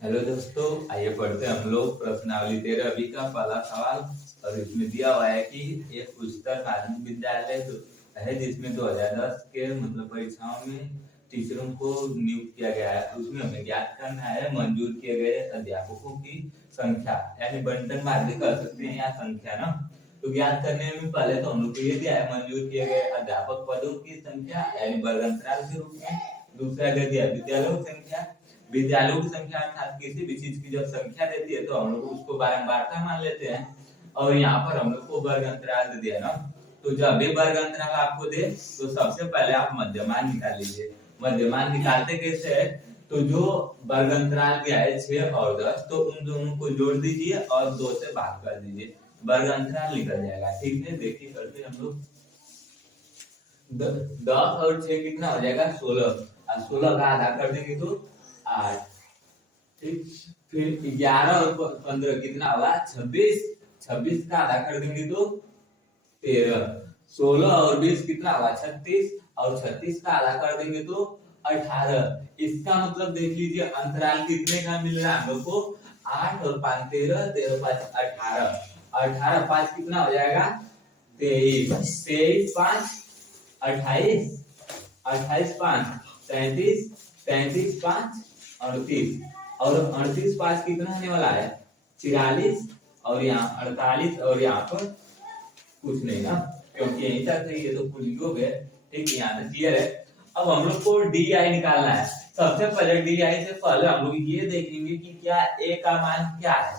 Hello दोस्तों, आइए पढ़ते हैं हम लोग प्रश्नावली 13वीं का पहला सवाल। और इसमें दिया हुआ है कि एक उच्चतर माध्यमिक विद्यालय है जिसमें 2010 के परीक्षाओं में टीचरों को नियुक्त किया गया है। उसमें हमें ज्ञात करना है मंजूर किए गए अध्यापकों की संख्या, यानी बंटन मार भी कर सकते हैं या संख्या ना। तो ज्ञात करने में पहले तो हम लोग को ये दिया है मंजूर किए गए अध्यापक पदों की संख्या यानी वर्ग अंतराल के रूप में। दूसरा दे दिया विद्यालयों की संख्या। विद्यालयों की संख्या अर्थात किसी भी चीज की जब संख्या देती है तो हम लोग उसको बारंबारता मान लेते हैं। और यहाँ पर हम लोग को वर्ग अंतराल दे दिया ना, तो जब भी वर्ग अंतराल आपको दे तो सबसे पहले आप मध्यमान निकाल लीजिए। मध्यमान निकालते कैसे है, तो जो वर्ग अंतराल दिया है 6 और 10, तो उन दोनों को जोड़ दीजिए और 2 से भाग कर दीजिए, वर्ग अंतराल निकल जाएगा। ठीक है, देखिए करते हम लोग। 10 और 6 कितना हो जाएगा 16, और 16 का आधा कर देंगे तो 8। ठीक, फिर 11 और 15 कितना होगा 26, 26 का आधा कर देंगे तो 13। 16 और 20 कितना होगा 36, और 36 का आधा कर देंगे तो 18। इसका मतलब देख लीजिए अंतराल कितने का मिल रहा है हम लोग को, 8 और 5 13, 13 5 18, 18 5 कितना हो जाएगा 23, 23 5 28, 28 5 33, 33 5 38, और 38 5 कितना आने वाला है 44, और यहाँ 48, और यहाँ पर कुछ नहीं ना, क्योंकि यहीं तक है, ये तो कुल योग है। ठीक, यहाँ तक क्लियर है। अब हम लोग को डी आई निकालना है। सबसे पहले डी आई से पहले हम लोग ये देखेंगे कि क्या ए का मान क्या है।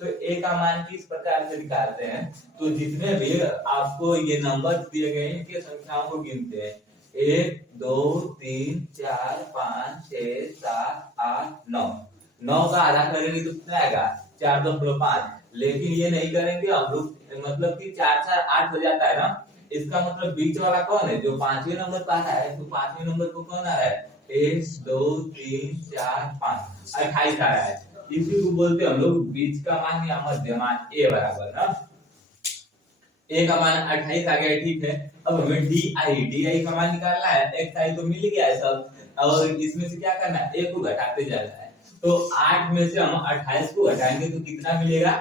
तो ए का मान किस प्रकार से निकालते हैं, तो जितने भी आपको ये नंबर दिए गए इनके संख्याओं को गिनते हैं। 1 2 3 4 5 6 7 8 9, 9 का आधा करेंगे तो कितना आएगा 4 2 5। लेकिन ये नहीं करेंगे हम लोग, मतलब कि 4 4 8 हो जाता है ना। इसका मतलब बीच वाला कौन है, जो 5वें नंबर पर आता है, तो 5वें नंबर को कौन आ रहा है 1 2 3 4 5, 28 आ रहा है। इसी को बोलते हम लोग बीच का मान या मध्यमान ए बराबर ना। ए का मान 28 आ गया। ठीक है, अब हमें डी आई का मान निकालना है। एक्स आई तो मिल गया है सब, और इसमें से क्या करना है ए को घटाते जाना है। तो 8 में से हम 28 को घटाएंगे तो कितना मिलेगा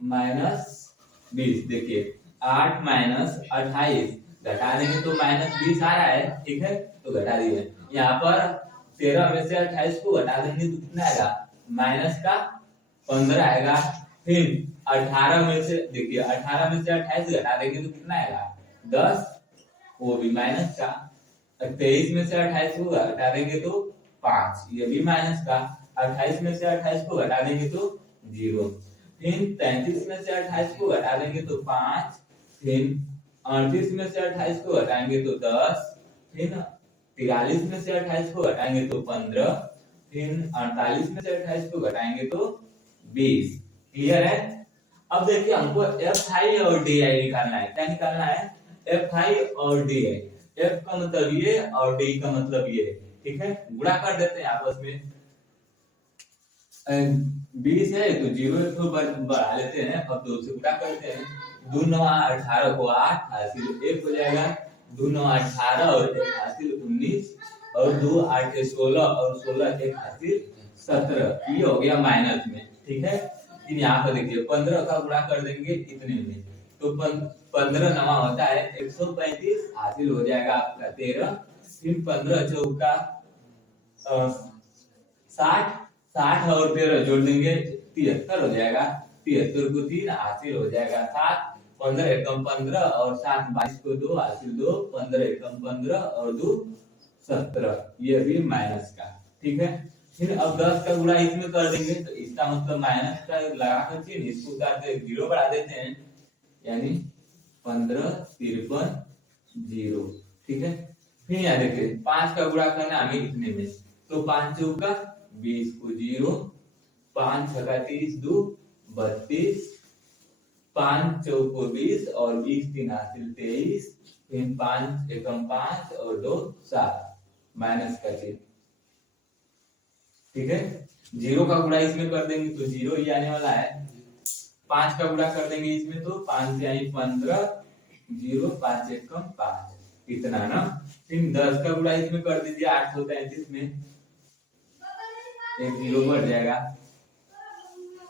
-20। देखिए 8 माइनस 28 घटा देंगे तो -20 आ रहा है। ठीक है, तो घटा दिए। यहाँ पर 13 में से 28 को घटा देंगे तो कितना आएगा -15 आएगा। फिर 18 में से देखिए 18 में से 28 घटा देंगे तो कितना आएगा 10, वो भी माइनस का। 23 में से 28 को घटा देंगे तो 5, ये भी माइनस का। 28 में से 28 को घटा देंगे तो 0। फिर 33 में से 28 को घटा देंगे तो 5। फिर 38 में से 28 को घटाएंगे तो 10। फिर 43 में से 28 को घटाएंगे तो 15। फिर 48 में से 28 को घटाएंगे तो 20। क्लियर है। अब देखिए हमको एफ आई और डी आई निकालना है। क्या निकालना है, एफ आई और डी आई। एफ का मतलब ये और डी का मतलब ये। ठीक है, गुणा कर देते हैं आपस में। 20 है तो 0 को बढ़ा लेते हैं, अब 2 से गुणा करते हैं। 2 9 18 को 8 हासिल 1 हो जाएगा। 2 9 18 और 1 हासिल 19, और 2 8 16 और 16 1 हासिल 17। ये हो गया माइनस में। ठीक है, फिर यहाँ पर देखिए 15 का गुणा कर देंगे इतने में, तो 15 नवा होता है 135, हासिल हो जाएगा आपका 13। फिर 15 चौका 60, 60 और 13 जोड़ देंगे 73 हो जाएगा। 73 को 3 हासिल हो जाएगा 7। 15 एकम 15 और 7 22 को 2 हासिल 2। 15 एकम 15 और 2 17, ये भी माइनस का। ठीक है, फिर अब 10 का गुणा इसमें कर देंगे तो इसका मतलब माइनस का लगाकर चिन्ह इसको उतारते 0 बढ़ा देते हैं, यानी 15 53 0। ठीक है, फिर यहाँ देखिए 5 का गुणा करना हमें इतने में, तो 5 चौका 20 को 0, 5 छक्का 30 2 32, 5 चौको 20 और 20 3 हासिल 23। फिर 5 एकम 5 और 2 7, माइनस का चिन्ह। ठीक है, 0 का गुणा इसमें कर देंगे तो 0 ही आने वाला है। 5 का गुणा कर देंगे इसमें तो 5 से आई 15, 0 5 एकम 5, इतना ना। फिर 10 का गुणा इसमें कर दीजिए 833 में, एक जीरो बढ़ जाएगा।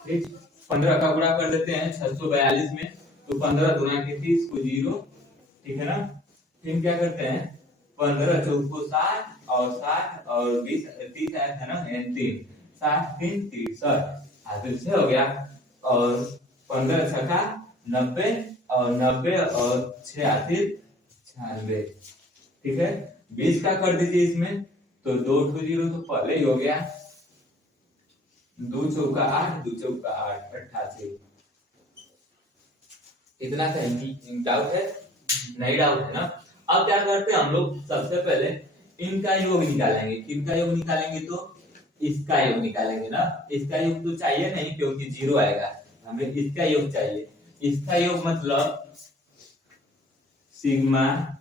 ठीक, 15 का गुणा कर देते हैं 642 में, तो 15 गुणा के 30 को 0, ठीक है ना। फिर क्या करते हैं, 15 चौक को 60 और 60 और 20 30 आया था ना, 3 60 3 63 हासिल से हो गया। और 15 छका 90 और 90 और 6 हासिल 96, ठीक है। 20 का कर दीजिए इसमें, तो 2 2 0 तो पहले ही हो गया, 2 चौका 8 2 चौका 8 88। इतना कहीं डाउट है? नहीं डाउट है ना। अब क्या करते हैं हम लोग, सबसे पहले इनका योग निकालेंगे। किनका योग निकालेंगे, तो इसका योग निकालेंगे ना। इसका योग तो चाहिए नहीं क्योंकि 0 आएगा, हमें इसका योग चाहिए। इसका योग मतलब सिग्मा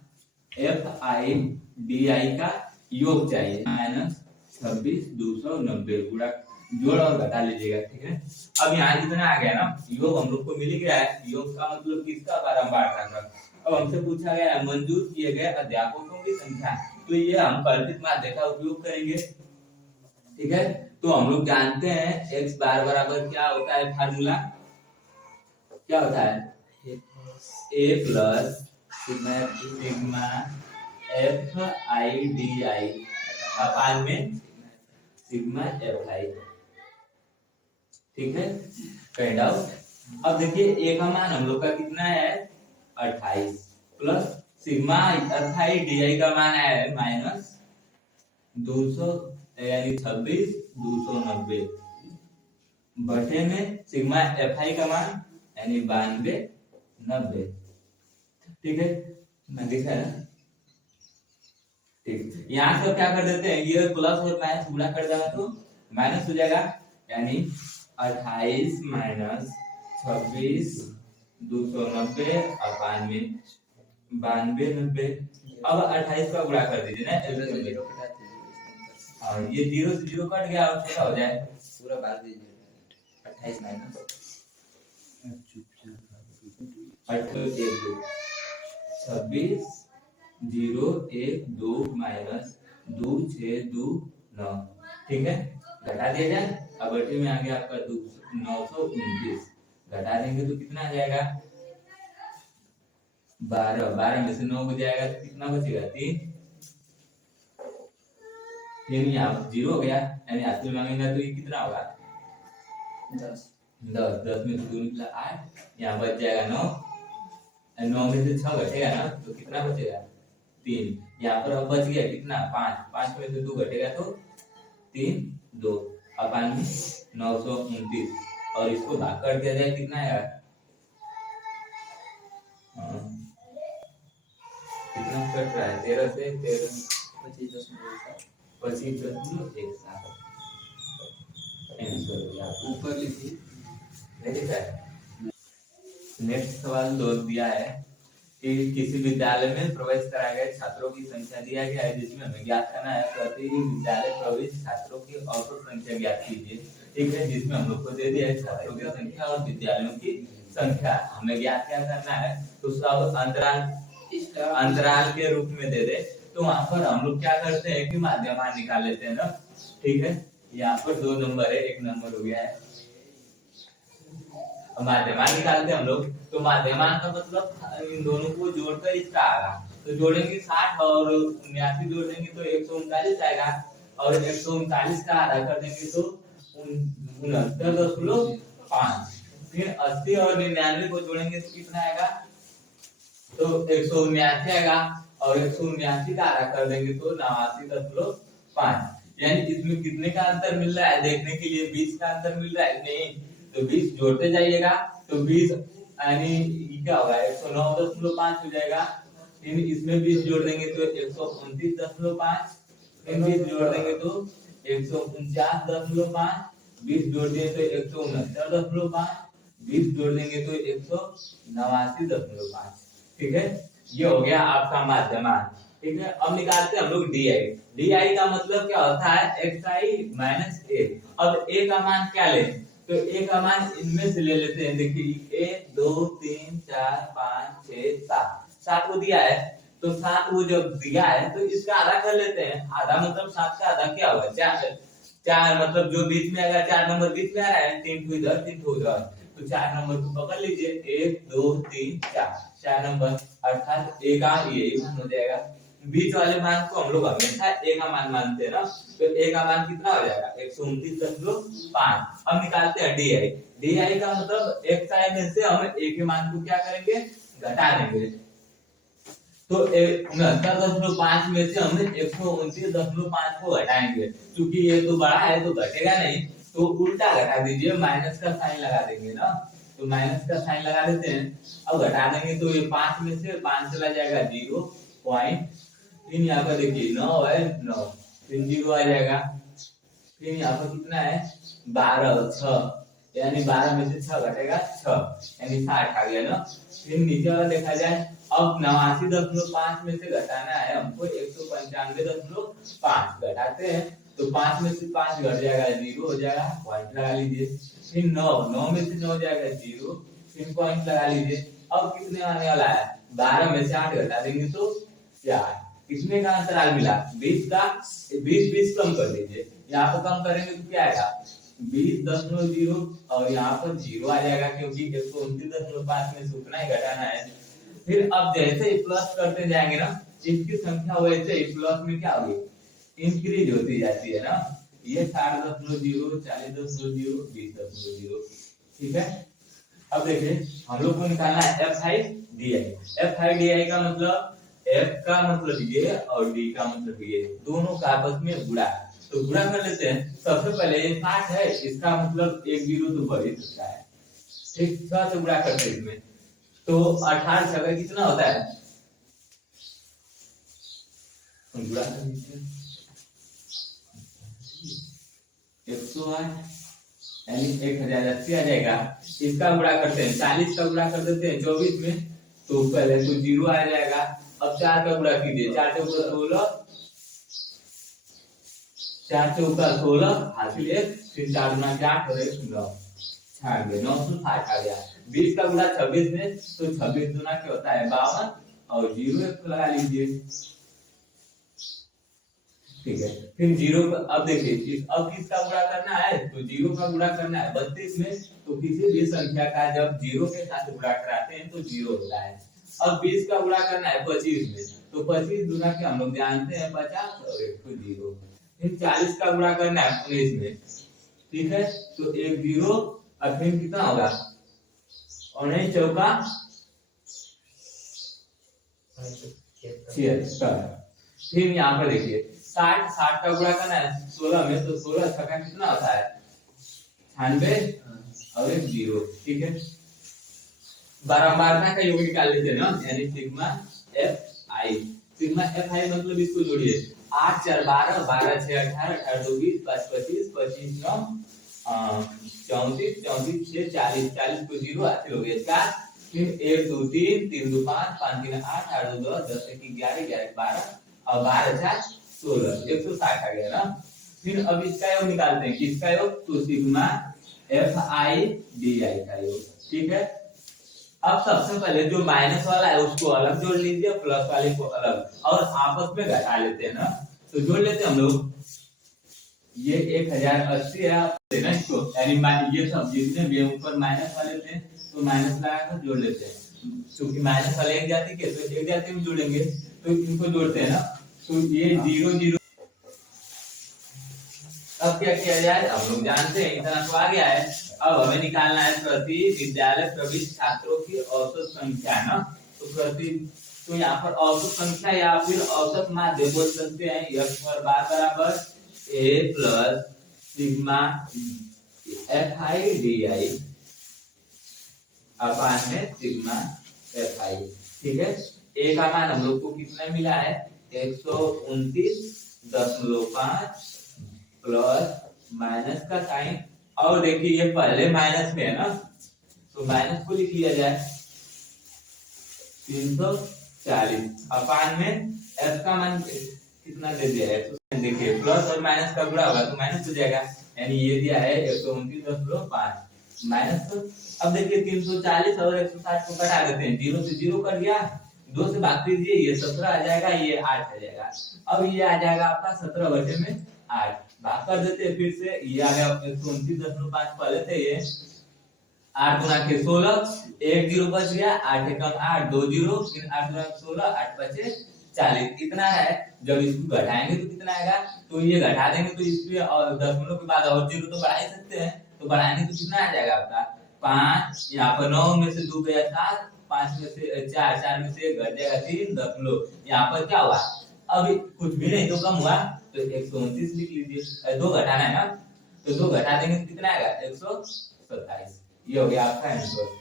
एफ आई डी आई का योग चाहिए, माइनस 26 290 गुणा जोड़ और घटा लीजिएगा, ठीक है। अब यहाँ जितना आ गया ना, योग हम लोग को मिल गया है। योग का मतलब किसका बारंबार का। अब हमसे पूछा गया है मंजूर किए गए अध्यापकों की संख्या, तो ये हम कल्पित माध्य का उपयोग करेंगे, ठीक है। तो हम लोग जानते हैं x बार बराबर क्या होता है, फार्मूला क्या होता है, a plus sigma F I D I upon में सिग्मा एफ आई, ठीक है। काइंड आउट। अब देखिए a का मान हम लोग का कितना है 28 plus sigma F I D आई का मान है माइनस 200 यानी 26 290 बटे में सिग्मा एफ आई का मान यानी 92 90, ठीक है। मैं दिखा है ना, ठीक। यहाँ से क्या कर देते हैं, ये प्लस और माइनस गुणा कर देगा तो माइनस हो जाएगा, यानी 28 माइनस 26 290 अपान में 92 90। अब 28 का गुणा कर दीजिए ना, और ये 0 से 0 कट गया और छोटा हो जाए, पूरा बात दीजिए 28 माइनस 26 0 1 2 माइनस 2 6 2 9, ठीक है। घटा दिया जाए, अब बटे में आ गया आपका 929, घटा देंगे तो कितना आ जाएगा 12, 12 में से 9 हो जाएगा तो कितना बचेगा 3, फिर यहाँ 0 हो गया, यानी हासिल मांगेगा तो ये कितना होगा 10 10 में से 2 निकला 8, यहाँ बच जाएगा 9, 9 में से 6 घटेगा ना तो कितना बचेगा 3, यहाँ पर अब बच गया कितना 5, 5 में से 2 घटेगा तो 3 2 अपान में 929, और इसको भाग कर दिया जाए कितना आएगा, कितना कट रहा है 13 से 13 25 10 ऊपर लिखिए, नहीं दिख रहा है। नेक्स्ट सवाल 2 दिया है कि किसी विद्यालय में प्रवेश कराए गए छात्रों की संख्या दिया गया है, जिसमें हमें ज्ञात करना है प्रति विद्यालय प्रवेश छात्रों की औसत संख्या ज्ञात कीजिए, ठीक है। जिसमें हम लोग को दे दिया है छात्रों की संख्या और विद्यालयों की संख्या, हमें ज्ञात क्या करना है, तो सब अंतराल के रूप में दे दे। तो वहां पर हम लोग क्या करते हैं कि माध्यमान निकाल लेते हैं ना, ठीक है। यहाँ पर 2 नंबर है, 1 नंबर हो गया है, माध्यमान निकालते हैं हम लोग। तो माध्यमान का मतलब इन दोनों को जोड़कर इसका आएगा, तो जोड़ेंगे 60 और 79 जोड़ देंगे तो 139 आएगा, और 139 का आधा कर देंगे तो 69.5, फिर 80 और 99 को जोड़ेंगे तो कितना आएगा, तो 179 आएगा, और 179 का आधा कर देंगे तो 89.5, यानी इसमें कितने का अंतर मिल रहा है देखने के लिए 20 का अंतर मिल रहा है, नहीं तो 20 जोड़ते जाइएगा तो 20 यानी क्या होगा 109.5 हो जाएगा, फिर इसमें 20 जोड़ देंगे तो 129.5, फिर 20 जोड़ देंगे तो 149.5, 20 जोड़ दिए तो 169.5, 20 जोड़ देंगे तो 189.5, ठीक है। ये हो गया आपका माध्यमान, ठीक है। अब निकालते हैं हम लोग डी आई। डी आई का मतलब क्या होता है एक्स आई माइनस ए। अब ए का मान क्या ले, तो ए का मान इनमें से ले लेते हैं, देखिए 1 2 3 4 5 6 7 को दिया है, तो 7 वो जब दिया है तो इसका आधा कर लेते हैं, आधा मतलब 7 का आधा क्या होगा 4, 4 मतलब जो बीच में आएगा, 4 नंबर बीच में आ रहा है, 3 इधर 3 उधर, तो 4 नंबर को पकड़ लीजिए, 1 2 3 4 नंबर, अर्थात ए का ये मान हो जाएगा। बीच वाले मान को हम लोग हमेशा ए का मान मानते हैं ना, तो ए का मान कितना हो जाएगा 129.5। अब निकालते हैं डी आई। डी आई का मतलब एक्स आई में से हम ए के मान को क्या करेंगे, घटा देंगे। तो 69.5 में से हमने 129.5 को घटाएंगे, क्योंकि ये तो बड़ा है तो घटेगा नहीं, तो उल्टा घटा दीजिए, माइनस का साइन लगा देंगे ना, तो माइनस का साइन लगा देते हैं। अब घटा देंगे तो ये 5 में से 5 चला जाएगा 0. फिर यहाँ पर देखिए 9 है 9, फिर 0 आ जाएगा। फिर यहाँ पर कितना है 12 6, यानी 12 में से 6 घटेगा 6, यानी 60 आ गया ना। फिर नीचे वाला देखा जाए, अब 89.5 में से घटाना है हमको 195.5, घटाते हैं तो 5 में से 5 घट जाएगा 0 हो जाएगा, पॉइंट लगा लीजिए। फिर 9 में से 9 जाएगा 0, फिर पॉइंट लगा लीजिए। अब कितने आने वाला है, 12 में से 8 घटा देंगे तो 4, कितने का अंतराल मिला 20 का, 20 कम कर दीजिए, यहाँ पर कम करेंगे तो क्या आएगा 20.0 और यहाँ पर 0 आ जाएगा, क्योंकि 129.5 में से उतना ही घटाना है। फिर अब जैसे ही प्लस करते जाएंगे ना, इसकी संख्या वैसे ही प्लस में क्या होगी, इंक्रीज होती जाती है ना। ये 60.0 40.0 20.0, ठीक है। अब देखिए हम लोग को निकालना है F I D I. F I D आई का मतलब एफ का मतलब ये और डी का मतलब ये, दोनों का आपस में गुणा, तो गुणा कर लेते हैं। सबसे पहले ये 60 है, इसका मतलब 1 0 तो बढ़ ही सकता है, ठीक, 6 से गुणा करते हैं इसमें, तो 18 छक्का कितना होता है, गुणा कर लीजिए 108, यानी 1080 आ जाएगा। इसका गुणा करते हैं, 40 का गुणा कर देते हैं 24 में, तो पहले तो 0 आ जाएगा। अब 4 का गुणा कीजिए, 4 चौका 16, 4 चौका 16 हासिल 1, फिर 4 गुना 8 और 1 9, 960 आ गया। 20 का गुणा 26 में, तो 26 गुना क्या होता है 52, और 0 1 लगा लीजिए, ठीक है। फिर 0 अब देखिए अब किसका गुणा करना है, तो 0 का गुणा करना है 32 में, तो किसी भी संख्या का जब 0 के साथ गुणा कराते हैं तो 0 होता है। अब 20 का गुणा करना है 25 में, तो 25 गुना के हम लोग जानते हैं 50 और 1 तो 0। फिर 40 का गुणा करना है 19 में, ठीक है, तो 1 0 और फिर कितना होगा 19 चौका 76। फिर यहाँ पर देखिए 60 का गुणा करना है 16 में, तो 16 छक्का कितना होता है 96 और 1 0, ठीक है। बारंबारता का योग निकाल लेते हैं ना, यानी सिग्मा एफ आई। सिग्मा एफ आई मतलब इसको जोड़िए, 8 4 12, 12 6 18, 18 2 20, 5 25, 25 9 34, 34 6 40, 40 को 0 हासिल हो गया 4, फिर 1 2 3, 3 2 5, 5 3 8, 8 2 10, 10 1 11, 11 12 और 12 4 16, 160 आ गया ना। फिर अब इसका योग निकालते हैं, किसका योग, तो सिग्मा एफ आई डी आई का योग, ठीक है। अब सबसे पहले जो माइनस वाला है उसको अलग जोड़ लीजिए, प्लस वाले को अलग, और आपस में घटा लेते हैं ना, तो जोड़ लेते हैं हम लोग। ये 1080 है, आप देना इसको, यानी ये सब जितने भी ऊपर माइनस वाले थे तो माइनस लगाकर जोड़ लेते हैं, क्योंकि माइनस वाले एक जाति के, तो एक जाति में जोड़ेंगे, तो इनको जोड़ते हैं ना, तो ये 0 0। अब क्या किया जाए, हम लोग जानते हैं इतना तो आ गया है। अब हमें निकालना है प्रति विद्यालय प्रविष्ट छात्रों की औसत संख्या ना, तो यहाँ पर औसत संख्या या फिर औसत माध्य बोल सकते हैं। x पर बार बराबर a plus sigma F I D I upon में सिग्मा एफ आई, ठीक है। a का मान हम लोग को कितना मिला है 129.5 प्लस माइनस का साइन, और देखिए ये पहले माइनस में है ना, तो माइनस को लिख लिया जाए 340 अपान में f का मान कितना दे दिया है, तो देखिए प्लस और माइनस का गुणा होगा तो माइनस हो जाएगा, यानी ये दिया है 129.5 माइनस। तो अब देखिए 340 और 160 को घटा देते हैं, 0 से 0 कर दिया, 2 से भाग दीजिए, ये 17 आ जाएगा, ये 8 आ जाएगा। अब ये आ जाएगा आपका 17 बटे में 8 भाग कर देते हैं फिर से, ये आ गया 129.5 पहले थे ये 8 गुना के 16, एक जीरो बच गया, 8 एकम 8, 2 जीरो, फिर 8 गुना 16, 8 बचे 40, इतना है। जब इसको घटाएंगे तो कितना आएगा, तो ये घटा देंगे तो इसमें और दशमलव के बाद और जीरो तो बढ़ा ही सकते हैं, तो बढ़ाएंगे तो कितना आ जाएगा आपका 5, यहाँ पर 9 में से 2 गया 7, 5 में से 4, 4 में से घट जाएगा 3 दशमलव, यहाँ पर क्या हुआ अभी कुछ भी नहीं तो कम हुआ, तो 129 लिख लीजिए, 2 घटाना है ना, तो 2 घटा देंगे तो कितना आएगा 127, ये हो गया आपका आंसर।